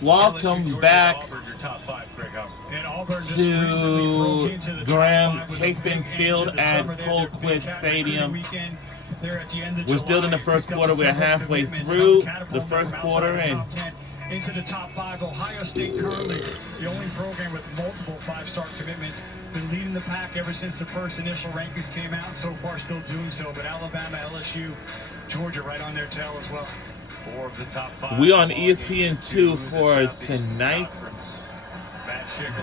Welcome back to Graham Hayson Field at Colquitt Stadium. We're still in the first quarter. We're halfway through the first quarter, and into the top five. Ohio State currently the only program with multiple five-star commitments. Been leading the pack ever since the first initial rankings came out, and so far still doing so. But Alabama, LSU, Georgia right on their tail as well. Four of the top five. We on ESPN2 for tonight's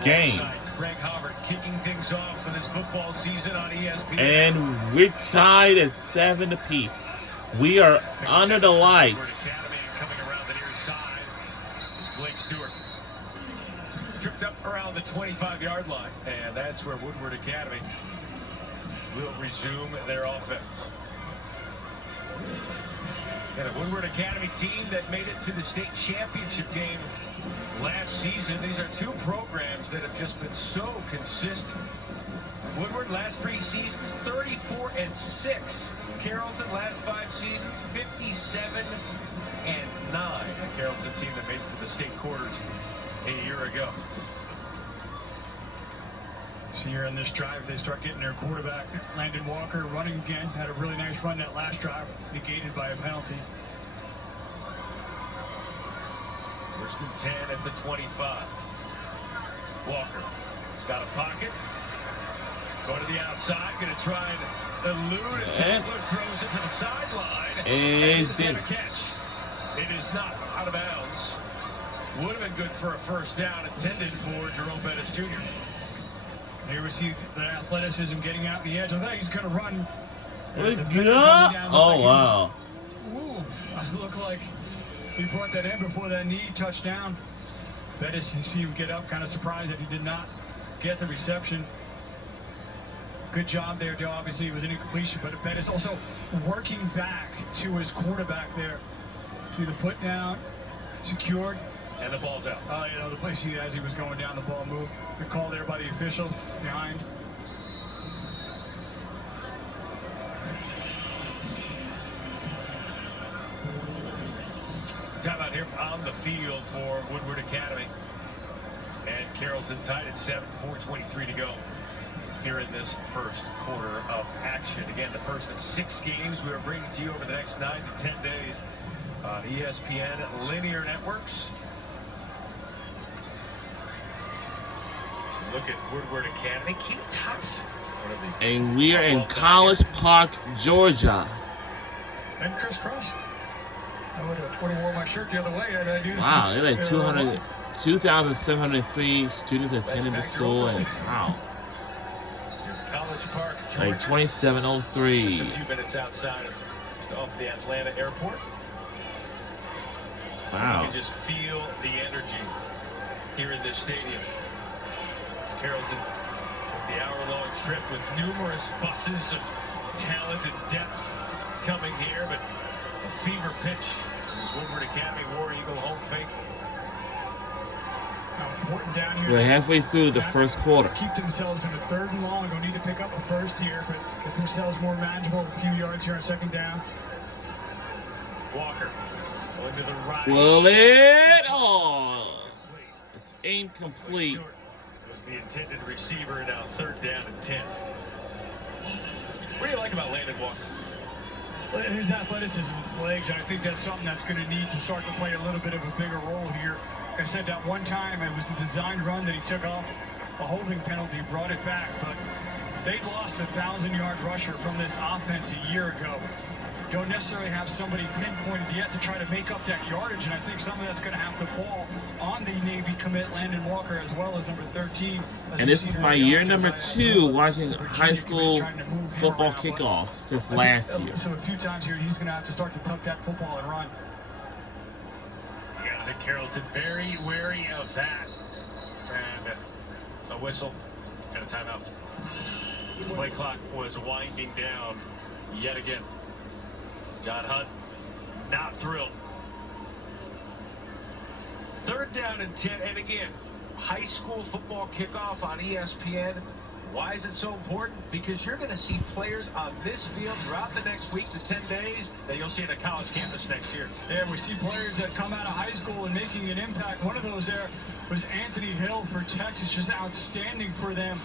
game. Craig Hubbard kicking things off for this football season on ESPN. And we're tied at 7 apiece. We are under the lights. Coming around the near side is Blake Stewart. Tripped up around the 25-yard line, and that's where Woodward Academy will resume their offense. And a Woodward Academy team that made it to the state championship game last season. These are two programs that have just been so consistent. Woodward last 3 seasons, 34-6. Carrollton last 5 seasons, 57-9. A Carrollton team that made it to the state quarters a year ago. So here in this drive, they start getting their quarterback, Landon Walker, running again. Had a really nice run that last drive, negated by a penalty. First and 10 at the 25. Walker has got a pocket. Go to the outside, going to try and elude it. Taylor throws it to the sideline. And it's a catch. It is not out of bounds. Would have been good for a first down intended for Jerome Bettis Jr. Here we see the athleticism getting out the edge. I thought he's going to run. Oh, wow. Ooh, looked like he brought that in before that knee touchdown. Bettis, you see him get up, kind of surprised that he did not get the reception. Good job there, Joe. Obviously, it was an incompletion, but Bettis also working back to his quarterback there. See the foot down, secured. And the ball's out. The place as he was going down, the ball moved. The call there by the official behind. Timeout here on the field for Woodward Academy. And Carrollton tied at 7, 4:23 to go here in this first quarter of action. Again, the first of 6 games we are bringing to you over the next 9 to 10 days on ESPN Linear Networks. Look at Woodward Academy. Keep tops. And we are in College Park, Georgia. And crisscross. I would have wore my shirt the other way. Wow, there are 2,703 students attending the school, and wow. College Park, Georgia. Like 2703. Just a few minutes outside of off the Atlanta airport. Wow. You can just feel the energy here in this stadium. Carrollton took the hour-long trip with numerous buses of talent and depth coming here, but a fever pitch is Woodward Academy War Eagle home faithful. How important down here. We're halfway through the first quarter. Keep themselves in a 3rd and long. Don't need to pick up a first here, but get themselves more manageable. A few yards here on 2nd down. Walker going to the right. Will it? Oh, it's incomplete. Was the intended receiver, now 3rd down and 10. What do you like about Landon Walker? His athleticism, his legs, and I think that's something that's going to need to start to play a little bit of a bigger role here. Like I said, that one time it was a designed run that he took off a holding penalty, brought it back, but they lost a 1,000-yard rusher from this offense a year ago. Don't necessarily have somebody pinpointed yet to try to make up that yardage, and I think some of that's going to have to fall on the Navy commit Landon Walker as well as number 13. And this is my year number 2 watching high school football kickoff since last year. So a few times here, he's going to have to start to tuck that football and run. Yeah, I think Carrollton very wary of that. And a whistle and a timeout. The play clock was winding down yet again. John Hunt not thrilled. 3rd down and 10, and again, high school football kickoff on ESPN. Why is it so important? Because you're going to see players on this field throughout the next week to 10 days that you'll see at a college campus next year. Yeah, we see players that come out of high school and making an impact. One of those there was Anthony Hill for Texas, just outstanding for them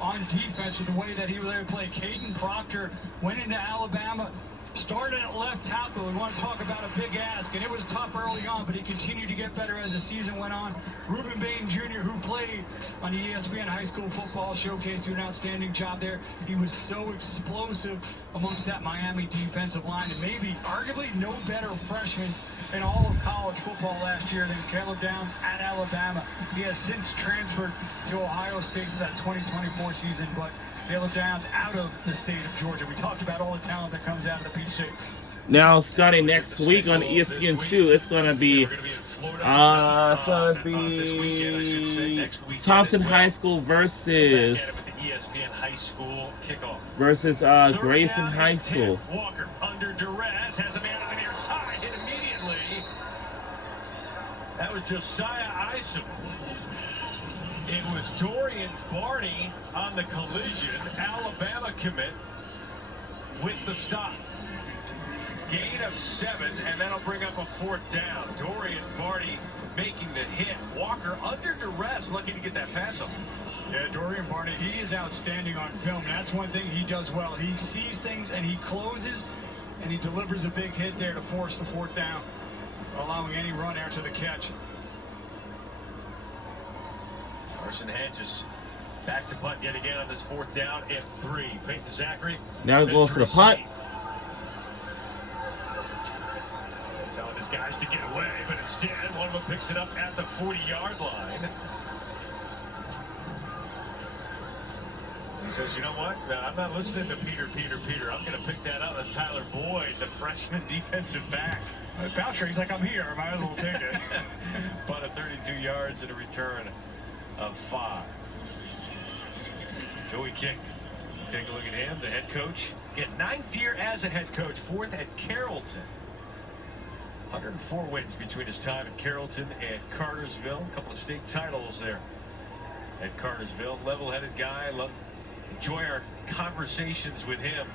on defense with the way that he was able to play. Caden Proctor went into Alabama, started at left tackle. We want to talk about a big ask, and it was tough early on, but he continued to get better as the season went on. Ruben Bain Jr., who played on the ESPN High School Football Showcase, did an outstanding job there. He was so explosive amongst that Miami defensive line, and maybe arguably no better freshman in all of college football last year than Caleb Downs at Alabama. He has since transferred to Ohio State for that 2024 season, but Caleb Downs out of the state of Georgia. We talked about all the talent that comes out of the Peach State. Now, starting next week on ESPN2, it's going to be Thompson High School versus Grayson High School. Walker under duress has a man on the near side, hit immediately. That was Josiah Isom. It was Dorian Barney on the collision. Alabama commit with the stop. Gain of 7, and that'll bring up a 4th down. Dorian Barney making the hit. Walker under duress, lucky to get that pass off. Yeah, Dorian Barney, he is outstanding on film. That's one thing he does well. He sees things and he closes, and he delivers a big hit there to force the 4th down, allowing any run after the catch. Carson Hedges back to punt yet again on this 4th down and 3. Peyton Zachary. Now it goes to the punt. Telling his guys to get away, but instead one of them picks it up at the 40-yard line. He says, you know what? I'm not listening to Peter. I'm going to pick that up. That's Tyler Boyd, the freshman defensive back. Boucher, he's like, I'm here. I might as well take it. But a 32 yards and a return of 5. Joey King, take a look at him, the head coach. Again, 9th year as a head coach, 4th at Carrollton. 104 wins between his time at Carrollton and Cartersville. A couple of state titles there at Cartersville. Level-headed guy. Enjoy our conversations with him.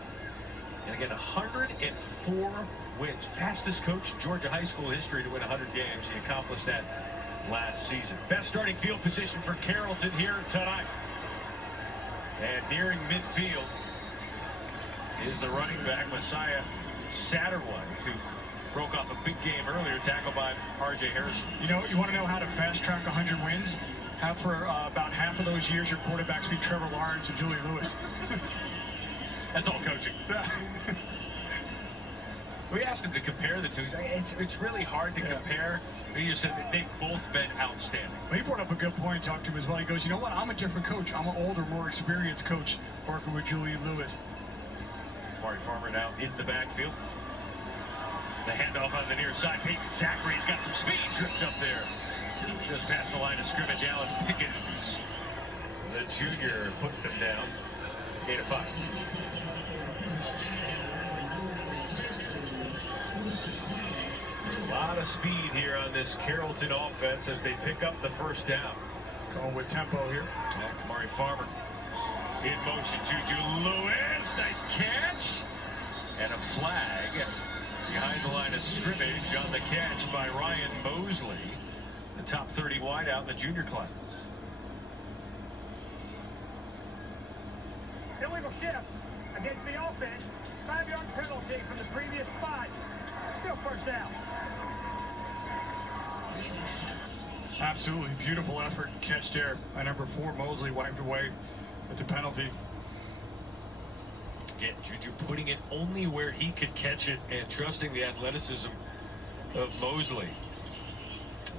And again, 104 wins. Fastest coach in Georgia high school history to win 100 games. He accomplished that last season. Best starting field position for Carrollton here tonight. And nearing midfield is the running back, Messiah Satterwhite, who broke off a big game earlier, tackled by R.J. Harrison. You know, you want to know how to fast-track 100 wins? Have for about half of those years your quarterbacks be Trevor Lawrence and Julie Lewis. That's all coaching. We asked him to compare the two. It's really hard to compare. He just said that they've both been outstanding. Well, he brought up a good point, talked to him as well. He goes, you know what, I'm a different coach. I'm an older, more experienced coach working with Julian Lewis. Mari Farmer now in the backfield. The handoff on the near side. Peyton Zachary's got some speed, tripped up there. Just past the line of scrimmage. Allen Pickens, the junior, put them down. 8 of 5. A lot of speed here on this Carrollton offense as they pick up the 1st down. Going with tempo here. Yeah, Kamari Farmer in motion. Juju Lewis, nice catch. And a flag behind the line of scrimmage on the catch by Ryan Mosley, the top 30 wideout in the junior class. Illegal shift against the offense. 5-yard penalty from the previous spot. Still 1st down. Absolutely beautiful effort and catch there. Number 4, Mosley wiped away with the penalty. Again, Juju putting it only where he could catch it and trusting the athleticism of Mosley.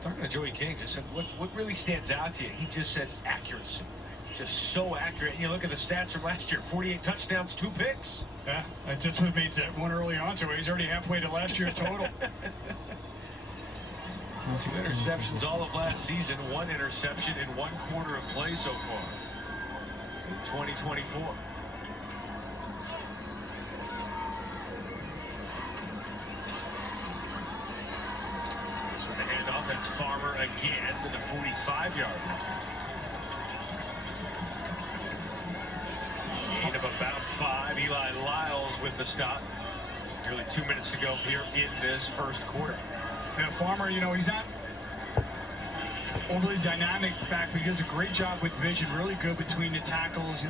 Talking to Joey King, just said, what really stands out to you? He just said accuracy. Just so accurate. And you look at the stats from last year, 48 touchdowns, 2 picks. Yeah, that just what made that one early on, so he's already halfway to last year's total. 2 interceptions all of last season, 1 interception in 1 quarter of play so far in 2024. This with the handoff, that's Farmer again to the 45-yard line. gain of about 5. Eli Lyles with the stop. Nearly 2 minutes to go here in this first quarter. Yeah, Farmer, you know, he's not overly dynamic back, but he does a great job with vision. Really good between the tackles,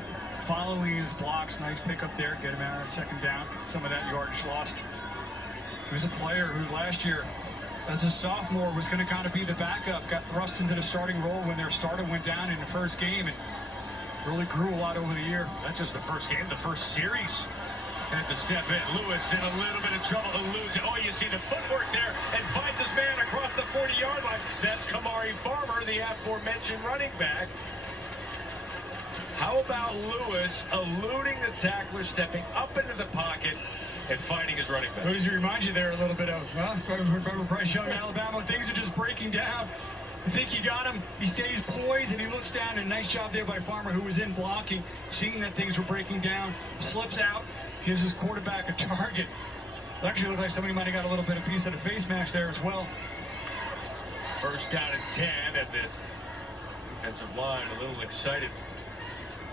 following his blocks. Nice pickup there. Get him out on second down. Some of that yardage lost. He was a player who last year, as a sophomore, was going to kind of be the backup. Got thrust into the starting role when their starter went down in the first game, and really grew a lot over the year. Not just the first game, the first series. Had to step in. Lewis in a little bit of trouble. Eludes it. Oh, you see the footwork there and finds his man across the 40-yard line. That's Kamari Farmer, the aforementioned running back. How about Lewis eluding the tackler, stepping up into the pocket, and finding his running back? What does he remind you there a little bit of? Well, remember Bryce Young in Alabama? Things are just breaking down. I think you got him. He stays poised and he looks down. And nice job there by Farmer, who was in blocking, seeing that things were breaking down. Slips out, gives his quarterback a target. It actually looked like somebody might have got a little bit of piece of the face mask there as well. First down and 10, and the defensive line a little excited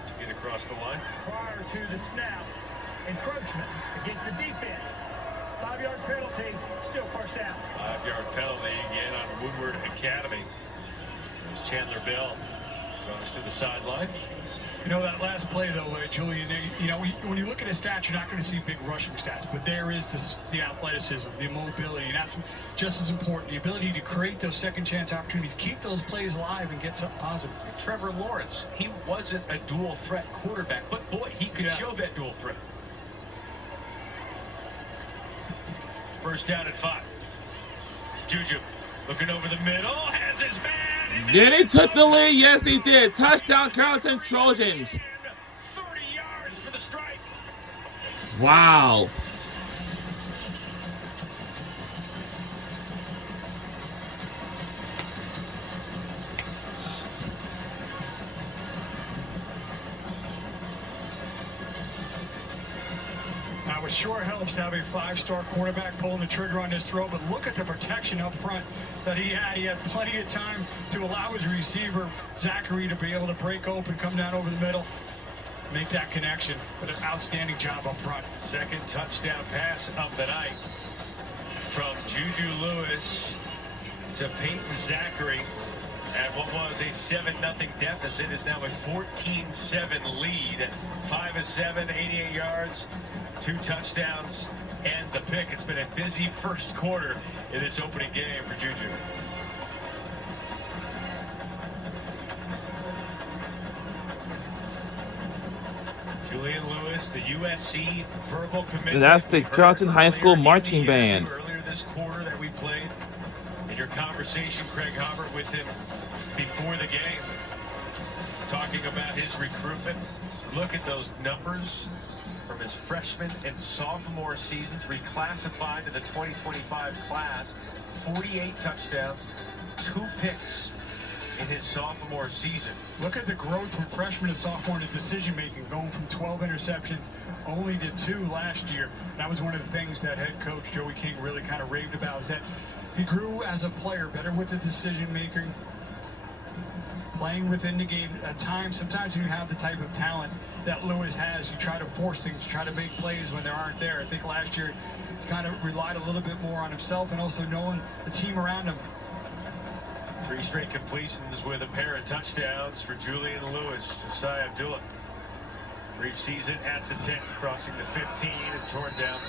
to get across the line. Prior to the snap, encroachment against the defense. 5-yard penalty, still first down. 5-yard penalty again on Woodward Academy. There's Chandler Bell goes to the sideline. You know, that last play, though, Julian, you know, when you look at his stats, you're not going to see big rushing stats, but there is the athleticism, the mobility, and that's just as important. The ability to create those second chance opportunities, keep those plays alive, and get something positive. Trevor Lawrence, he wasn't a dual threat quarterback, but boy, he could show that dual threat. First down at 5. Juju looking over the middle, has his man. Then he took the lead. Yes, he did. Touchdown, Carrollton Trojans. 30 yards for the strike. Wow. Now, it sure helps to have a 5-star quarterback pulling the trigger on this throw, but look at the protection up front that he had. He had plenty of time to allow his receiver, Zachary, to be able to break open, come down over the middle, make that connection. But an outstanding job up front. Second touchdown pass of the night from Juju Lewis to Peyton Zachary. At what was a 7-0 deficit is now a 14-7 lead. 5 of 7, 88 yards, 2 touchdowns, and the pick. It's been a busy first quarter in this opening game for Juju. Julian Lewis, the USC verbal commitment. That's the Carrollton High School marching band. Earlier this quarter that we played. In your conversation, Craig Hubbard, with him before the game, talking about his recruitment. Look at those numbers from his freshman and sophomore seasons, reclassified to the 2025 class. 48 touchdowns, 2 picks in his sophomore season. Look at the growth from freshman to sophomore in decision making, going from 12 interceptions only to 2 last year. That was one of the things that head coach Joey King really kind of raved about, is that he grew as a player, better with the decision making, playing within the game. At times, sometimes when you have the type of talent that Lewis has, you try to force things, you try to make plays when they aren't there. I think last year he kind of relied a little bit more on himself and also knowing the team around him. 3 straight completions with a pair of touchdowns for Julian Lewis. Josiah Abdullah. Brief season at the 10, crossing the 15 and torn down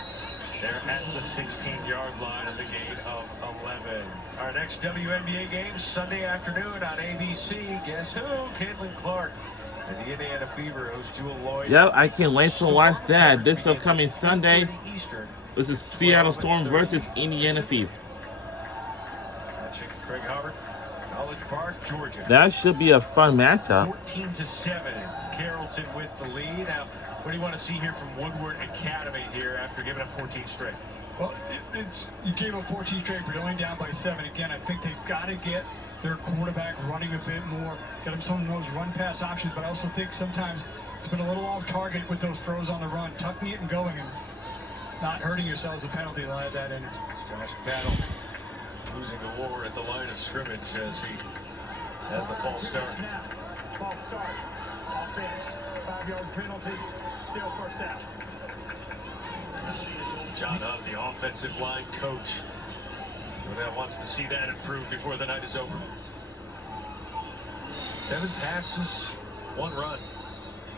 there at the 16-yard line of the gain of 11. Our next WNBA game Sunday afternoon on ABC. Guess who? Caitlin Clark and the Indiana Fever host Jewel Lloyd. Yep, I can't wait to watch that. This upcoming Sunday, Eastern. this is Seattle Storm versus Indiana Fever. Craig Hubbard, College Park, Georgia. That should be a fun matchup. 14-7. Carrollton with the lead. Now, what do you want to see here from Woodward Academy here after giving up 14 straight? Well, you gave up 14 straight, but only down by 7. Again, I think they've got to get their quarterback running a bit more, get him some of those run-pass options, but I also think sometimes it's been a little off target with those throws on the run, tucking it and going and not hurting yourselves a penalty to add that in. Josh Battle losing a war at the line of scrimmage as he has the false start. False start. Offense. 5-yard penalty. Still first down. John Hubb, the offensive line coach, no doubt wants to see that improve before the night is over. 7 passes, 1 run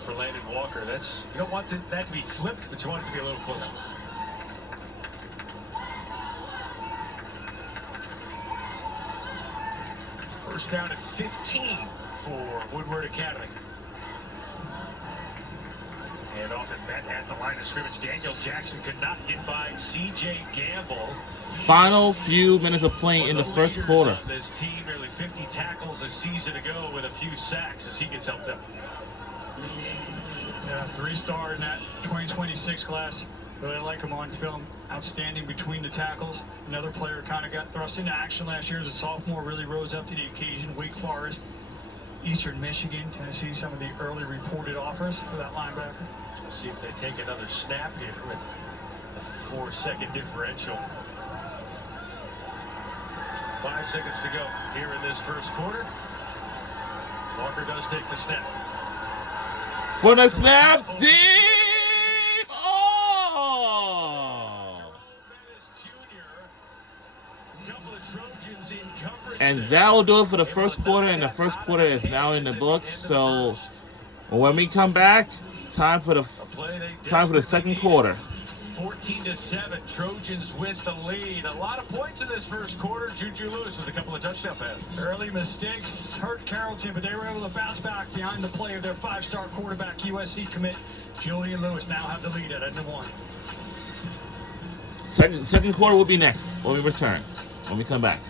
for Landon Walker. That's, you don't want that to be flipped, but you want it to be a little closer. First down at 15 for Woodward Academy. And off and met at the line of scrimmage. Daniel Jackson could not get by C.J. Gamble. Final few minutes of playing in the first quarter. This team, nearly 50 tackles a season ago with a few sacks as he gets helped up. Yeah, 3-star in that 2026 class. Really like him on film. Outstanding between the tackles. Another player kind of got thrust into action last year as a sophomore. Really rose up to the occasion. Wake Forest, Eastern Michigan. Tennessee, some of the early reported offers for that linebacker. We'll see if they take another snap here with a 4-second differential. 5 seconds to go here in this first quarter. Walker does take the snap. For the snap, deep! Oh! And that will do it for the first quarter, and the first quarter is now in the books. So when we come back, time for the second quarter. 14-7, Trojans with the lead. A lot of points in this first quarter. Juju Lewis with a couple of touchdown passes. Early mistakes hurt Carrollton, but they were able to bounce back behind the play of their 5-star quarterback, USC commit Julian Lewis. Now have the lead at 1. Second quarter will be next when we return, when we come back.